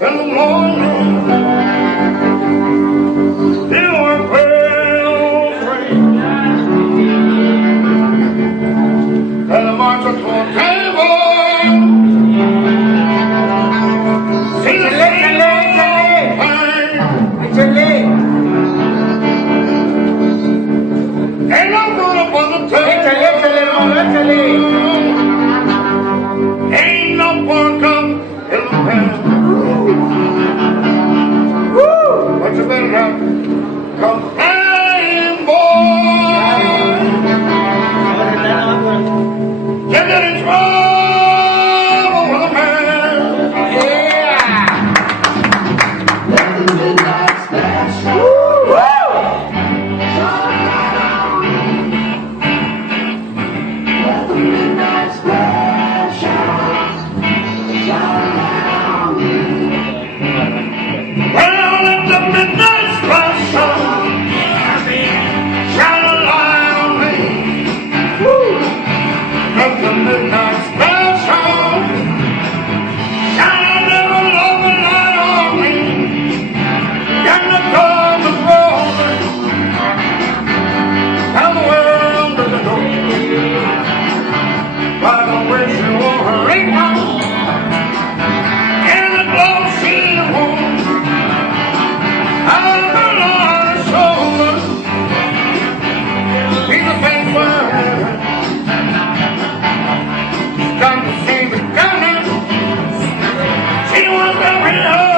In the morning, you were well free. And the march to a table. See the same thing. Ain't no room upon the table. Ain't no pork up in the pan. But you better not come flying, boy. You're getting trouble with a man. Yeah. Let the midnight special. Woo! Let the midnight special. Well, let the midnight special shine a light on me. Woo! Let the midnight special shine a little loving light on me. Got the guns rolling and the world to the door. By the way she wore her apron and the gloves she wore. I'm a lot of shoulders. He's a big one. Come to see me coming. She was very old.